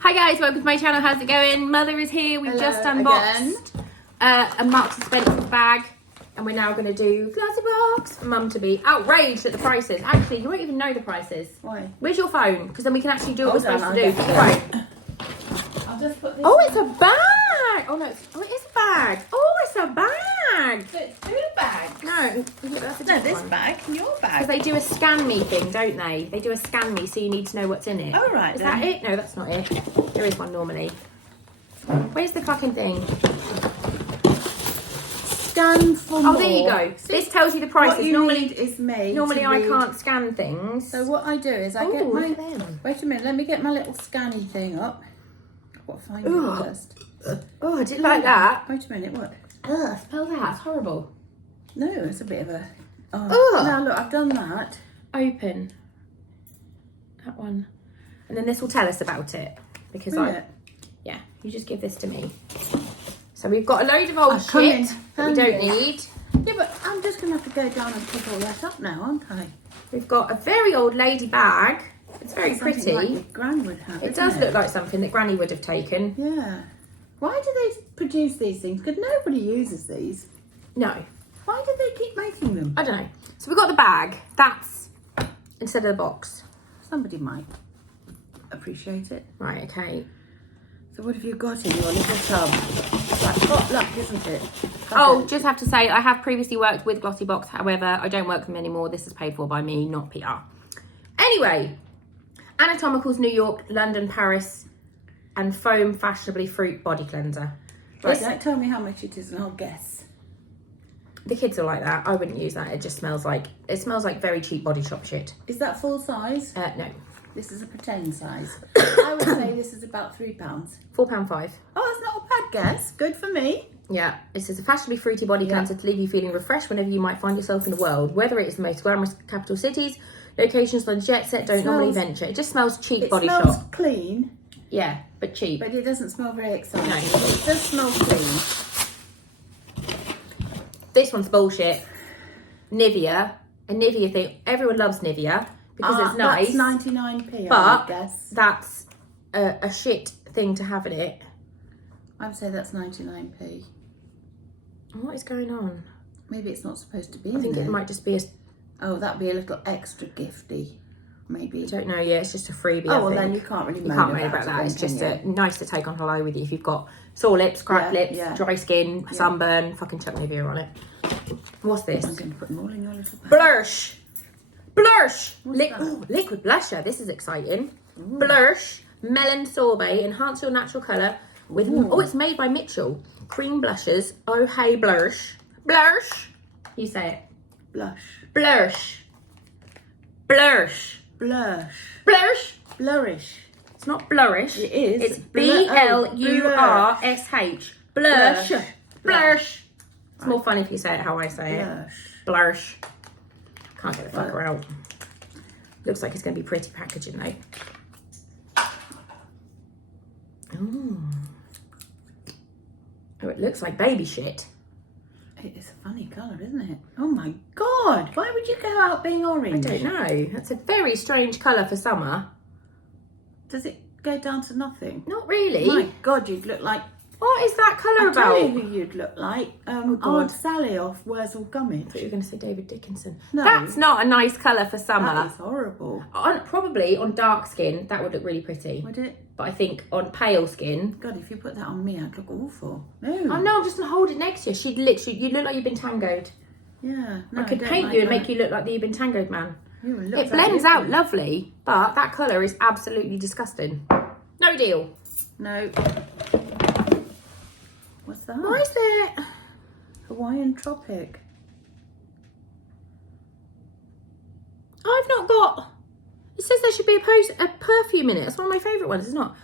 Hi guys, welcome to my channel. How's it going? Mother is here. We've just unboxed a Marks and Spencer's bag, and we're now going to do Glossybox. Mum to be outraged at the prices. Actually, you won't even know the prices. Why? Where's your phone? Because then we can actually do what we're supposed to do. Right. I'll just put this. Oh, it's a bag. Oh no, it is a bag. Oh, it's a bag. Who bag? No, that's a No, different this one. bag and your Because bag. they do a scan me thing, don't they? They do a scan me, so you need to know what's in it. Oh, right, Is then. that it? No, that's not it. There is one normally. Where's the fucking thing? Scan for more. Oh, there you go. See, this tells you the prices. what you Normally, need is me. normally to I read. can't scan things. So what I do is I Ooh, get my. look at them. Wait a minute. Let me get my little scanny thing up. I've got to find Ugh. it first. Oh, I didn't like that. Wait a minute. What? Ugh, smell that. It's horrible. No, it's a bit of a. Oh. Ugh. Now look, I've done that. Open. That one. And then this will tell us about it. Because Will it? yeah, you just give this to me. So we've got a load of old come in shit that we don't handy. need. Yeah, but I'm just going to have to go down and pick all that up now, aren't I? We've got a very old lady bag. It's very Something pretty. like your Gran would have. It isn't does look like something that Granny would have taken. Yeah. Why do they produce these things? Because nobody uses these. No, Why do they keep making them? I don't know. So we've got the bag. That's instead of the box. Somebody might appreciate it. Right, okay. So what have you got in your little tub? It's like potluck, isn't it? Oh, just have to say, I have previously worked with Glossybox. However, I don't work with them anymore. This is paid for by me, not PR. Anyway, Anatomicals New York, London, Paris, and Foam Fashionably Fruit Body Cleanser. Right, This- don't tell me how much it is and I'll guess. The kids are like that. I wouldn't use that. It just smells like very cheap body shop shit. Is that full size? No, This is a pretend size. I would say this is about £3. £4.5. Oh, that's not a bad guess. Good for me. Yeah, this is a fashionably fruity body Yeah. cleanser to leave you feeling refreshed whenever you might find yourself in the world. Whether it is the most glamorous capital cities, locations on jet set don't normally venture. It just smells cheap It body smells shop. clean, Yeah, but cheap. but it doesn't smell very exciting. No. It does smell clean. This one's bullshit. Nivea, a Nivea thing. Everyone loves Nivea because it's nice. That's 99p, I but would guess. that's a shit thing to have in it. I would say that's 99p. What is going on? Maybe it's not supposed to be I in think there. it might just be a. Oh, that'd be a little extra gifty, maybe. I don't know. Yeah, it's just a freebie. Oh, I well, think. then you can't really You moan can't moan about it that. It's then, just can you? nice to take on holiday with you if you've got sore lips, cracked Yeah, lips, yeah. dry skin, sunburn. Fucking chuck Nivea on it. What's this? I'm going to put them all in your little bag. Blush. Blush. that? Ooh, liquid blusher. This is exciting. Blush. Melon sorbet. Enhance your natural colour with. Oh, it's made by Mitchell. Cream blushes. Oh, hey, blush. Blush. You say it. Blush. Blush. Blush. Blush. Blush. Blurish. It's not blurish. It is. It's B-L-U-R-S-H. Blush. Blush. Blush. It's more fun if you say it how I say it. Blush. Blush. Can't get the fucker out. Looks like it's going to be pretty packaging though. Ooh. Oh, it looks like baby shit. It is a funny colour, isn't it? Oh my God. Why would you go out being I orange? don't know. That's a very strange colour for summer. Does it go down to nothing? Not really. My God, you'd look like... What is that colour I'll tell you about? who you'd look like. God. Aunt Sally off Wurzel I thought Gummidge. you were going to say David Dickinson. No. That's not a nice colour for summer. That is horrible. Probably on dark skin, that would look really pretty. Would it? But I think on pale skin... God, if you put that on me, I'd look awful. No. Oh no, I'm just going to hold it next to you. She'd literally... You'd look like you've been tangoed. Yeah. No, I could don't paint like you and that. make you look like you've been tangoed, man. Ooh, it looks It like blends you. out lovely, but that colour is absolutely disgusting. No deal. No. What's that? What is it? Hawaiian Tropic. I've not got... It says there should be a perfume in it. It's one of my favourite ones, it's not.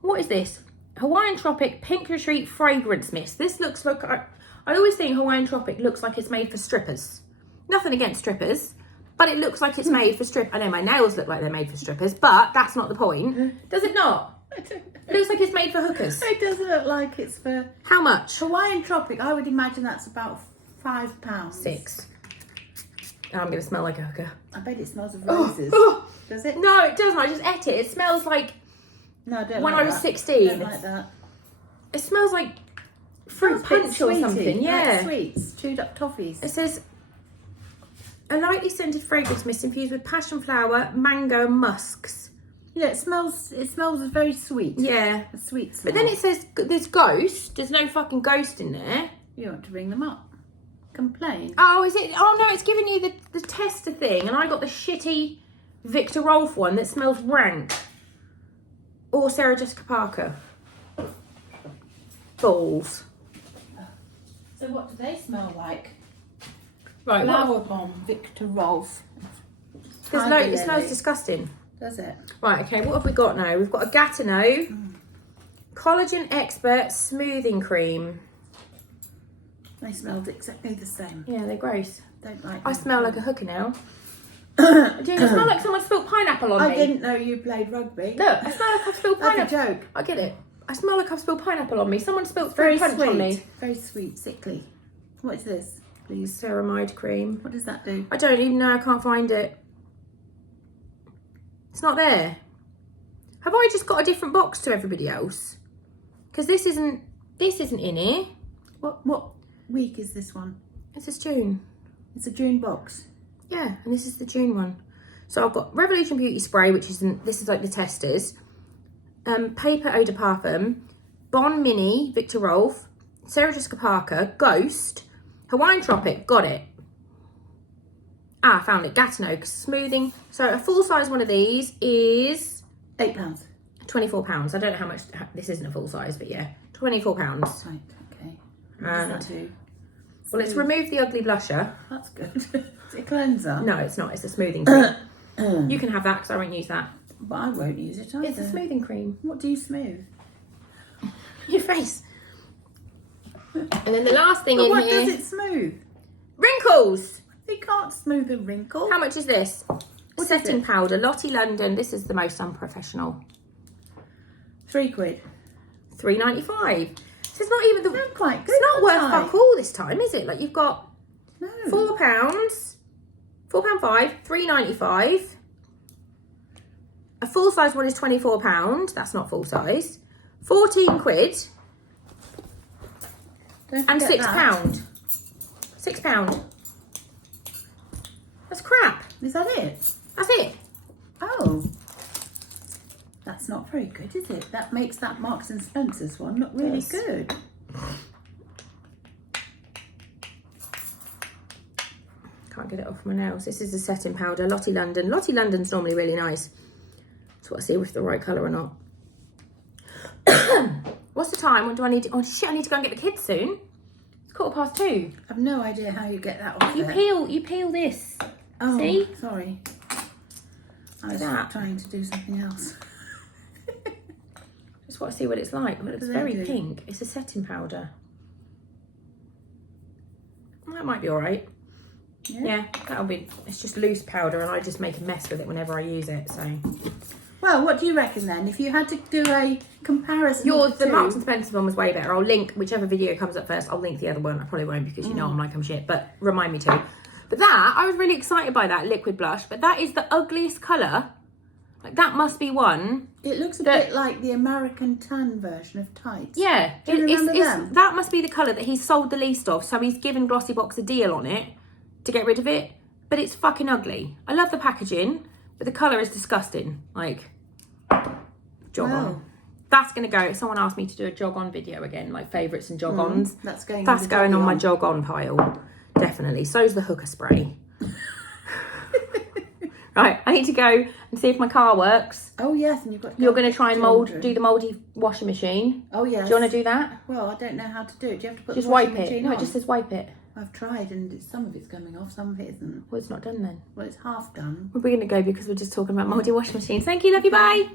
What is this? Hawaiian Tropic Pink Retreat Fragrance Mist. This looks like... I always think Hawaiian Tropic looks like it's made for strippers. Nothing against strippers, but it looks like it's made for I know my nails look like they're made for strippers, but that's not the point. Does it not? It looks like it's made for hookers. It doesn't look like it's for... How much? Hawaiian Tropic, I would imagine that's about £5. 6. Oh, I'm going to smell like a hooker. I bet it smells of roses. Oh, Does it? no, it doesn't. I just ate it. It smells like No, I don't when like I was that. 16. I don't like that. It smells like fruit Smells a bit punch or sweety, something. Yeah. like sweets, chewed up toffees. It says a lightly scented fragrance mist infused with passion flower, mango, and musks. Yeah, it smells very sweet. Yeah. A sweet smell. But then it says there's ghost. There's no fucking ghost in there. You want to ring them up. Complain. Oh, is it? Oh no, it's giving you the tester thing, and I got the shitty Victor Rolf one that smells rank. Or Sarah Jessica Parker. Balls. So what do they smell like? Right, Flower bomb, Victor Rolf. it smells disgusting. Does it? Right, okay, what have we got now? We've got a Gatineau Collagen Expert Smoothing Cream. They smelled exactly the same. Yeah, they're gross. Don't like I them. smell like a hooker now. Do you smell like someone spilled pineapple on me? I didn't know you played rugby. Look, I smell like I've spilled That's pineapple. a joke. I get it. I smell like I've spilled pineapple on me. Someone spilled Very fruit punch sweet. on me. Very sweet, sickly. What is this, please? Ceramide cream. What does that do? I don't even know. I can't find it. It's not there. Have I just got a different box to everybody else? Because this isn't in here. What week is this one? This is June. It's a June box. Yeah, and this is the June one. So I've got Revolution Beauty Spray, which isn't. This is like the testers. Paper Eau de Parfum, Bon Mini, Victor Rolf, Sarah Jessica Parker, Ghost, Hawaiian Tropic, got it. I found it, Gatineau, smoothing. So a full size one of these is £8. £24. I don't know how much, this isn't a full size, but yeah, £24. Right, okay. What does that do? Well, it's removed the ugly blusher. That's good. Is it a cleanser? No, it's not, it's a smoothing cream. You can have that because I won't use that. But I won't use it either. It's a smoothing cream. What do you smooth? Your face. And then the last thing But in what here. does it smooth? Wrinkles. You can't smooth a wrinkle. How much is this? What is Setting it? powder, Lottie London. This is the most unprofessional. £3. £3.95. So it's not even the. They're quite good. It's not worth aren't fuck all this time, is it? Like you've got they? No. £4, £4.5, £3.95. A full size one is £24. That's not full size. 14 quid Don't and forget £6. that. £6. That's crap. Is that it? That's it. Oh. That's not very good, is it? That makes that Marks and Spencer's one look really Yes. good. Can't get it off my nails. This is the setting powder, Lottie London. Lottie London's normally really nice. So I'll see if it's the right colour or not. What's the time? When do I need to... Oh shit, I need to go and get the kids soon. It's 2:15. I've no idea how you get that off You there. peel this. Oh, See? sorry. I was that. trying to do something else. Just want to see what it's like. It looks do they very do? pink. It's a setting powder. That might be all right. Yeah, that'll be... It's just loose powder and I just make a mess with it whenever I use it, so... Well, what do you reckon then? If you had to do a comparison The two, Marks and Spencer one was way better. I'll link whichever video comes up first. I'll link the other one. I probably won't because you know I'm shit, but remind me to. But that, I was really excited by that liquid blush, but that is the ugliest colour. Like that must be one. it looks a bit like the American tan version of tights. Yeah. Do you remember them? That must be the colour that he's sold the least of. So he's given Glossybox a deal on it to get rid of it. But it's fucking ugly. I love the packaging, but the colour is disgusting. Like, jog on. That's going to go, if someone asked me to do a jog on video again, like favourites and jog ons. That's going On my jog on pile. Definitely. So's the hooker spray. Right, I need to go and see if my car works. Oh yes, and you've got. You're going to try and do the mouldy washing machine. Oh yes. Do you want to do that? Well, I don't know how to do it. Do you have to put Just the washing wipe it. machine No, on? it just says wipe it. I've tried, and some of it's coming off, some of it isn't. Well, it's not done then. Well, it's half done. We're going to go because we're just talking about mouldy washing machines. Thank you, love you, bye.